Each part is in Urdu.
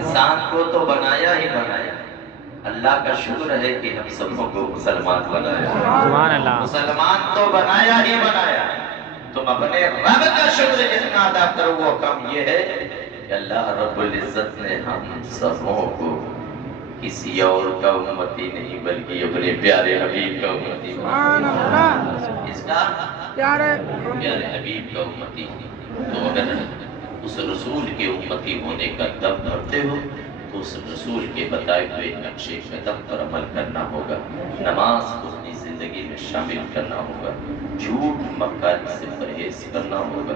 انسان کو تو بنایا ہی بنایا، اللہ کا شکر ہے کہ ہم سبوں کو مسلمان بنایا۔ سبحان اللہ۔ مسلمان تو بنایا ہی بنایا، تم اپنے رب کا شکر جتنا ادا کرو وہ کم یہ ہے کہ اللہ رب العزت نے ہم سبوں کو کسی اور کا امتی نہیں بلکہ اپنے پیارے حبیب کا امتی بنایا۔ اس کا پیارے حبیب کا امتی۔ تو اگر اس رسول کے امتی ہونے کا دم بھرتے ہو تو اس رسول کے بتائے ہوئے نقش قدم پر عمل کرنا ہوگا، نماز کو اپنی زندگی میں شامل کرنا ہوگا، جھوٹ مکاری سے پرہیز کرنا ہوگا،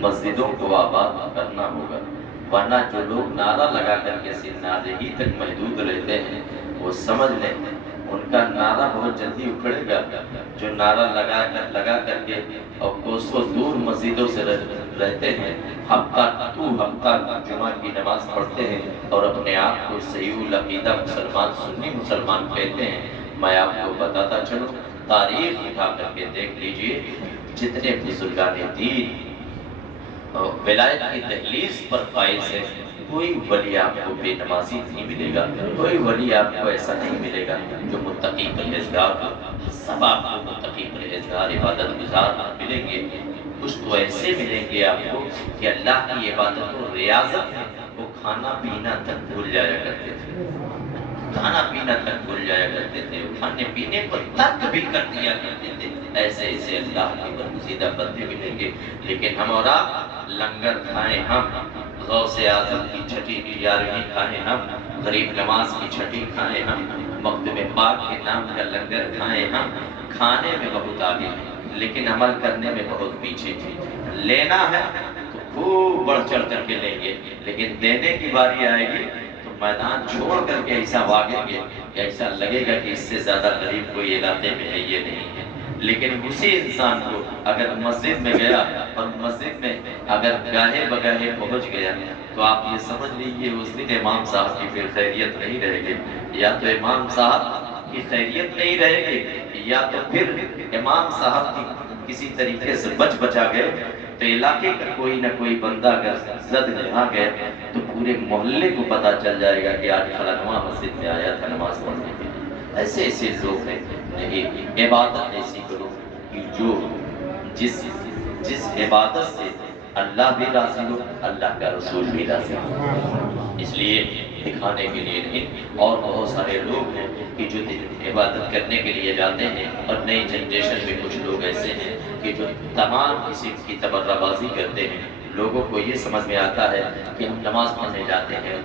مسجدوں کو آباد کرنا ہوگا، ورنہ جو لوگ نعرہ لگا کر کے صرف نعرے ہی تک محدود رہتے ہیں وہ سمجھ لیں ان کا نعرہ بہت جلدی اکھڑے گا۔ جو نعرہ لگا کر کے اور کوسوں دور مسجدوں سے رہتے ہیں، ہفتہ جمعہ کی نماز پڑھتے ہیں اور اپنے آپ کو صحیح العقیدہ مسلمان سنی مسلمان کہتے ہیں، میں آپ کو بتاتا چلوں، تاریخ اٹھا کر کے دیکھ لیجئے، جتنے بزرگان دین ولایت کی دہلیز پر فائز ہے، کوئی ولی آپ کو بے نمازی نہیں ملے گا، کوئی ولی آپ کو ایسا نہیں ملے گا جو متقی پرہیزگار ہو۔ سب آپ کو متقی پرہیزگار عبادت گزار ملیں گے، کچھ تو ایسے ملیں گے آپ کو کہ اللہ کی عبادت و ریاضت میں وہ کھانا پینا تک بھول جایا کرتے تھے، کھانا پینا تک بھول جایا کرتے تھے، کھانے پینے پر ترک بھی کر دیا کرتے تھے۔ ایسے ایسے اللہ کے برگزیدہ بندے ملیں گے، لیکن ہم اور آپ لنگر کھائیں ہم، غوث اعظم کی چھٹی 11ویں کھائیں ہم، غریب نواز کی چھٹی کھائیں ہم، مکتوم پاک کے نام کا لنگر کھائیں ہم، کھانے میں بہت آگے ہیں لیکن عمل کرنے میں بہت پیچھے تھے۔ لینا ہے تو خوب بڑھ چڑھ کر کے لیں گے، لیکن دینے کی باری آئے گی تو میدان چھوڑ کر کے ایسا بھاگیں گے کہ ایسا لگے گا کہ اس سے زیادہ غریب کوئی علاقے میں ہے یہ نہیں ہے۔ لیکن اسی انسان کو اگر مسجد میں گیا اور مسجد میں اگر گاہے بگاہے پہنچ گیا تو آپ یہ سمجھ لیجیے اس دن امام صاحب کی پھر خیریت نہیں رہے گی، یا تو امام صاحب کی خیریت نہیں رہے گی یا تو پھر امام صاحب کی کسی طریقے سے بچا گئے تو علاقے کا کوئی نہ کوئی بندہ اگر زد جہاں گئے تو پورے محلے کو پتا چل جائے گا کہ آج فلاں مسجد میں آیا تھا نماز پڑھنے کے لیے۔ ایسے ایسے لوگ ہیں، نہیں عبادت ایسی کرو کہ جو جس عبادت سے اللہ بھی راضی ہو، اللہ کا رسول بھی راضی ہو۔ اس لیے دکھانے کے لیے نہیں، اور بہت سارے لوگ ہیں کہ جو عبادت کرنے کے لیے جاتے ہیں، اور نئی جنریشن میں کچھ لوگ ایسے ہیں کہ جو تمام کسی کی تبرہ بازی کرتے ہیں۔ لوگوں کو یہ سمجھ میں آتا ہے کہ ہم نماز پڑھنے جاتے ہیں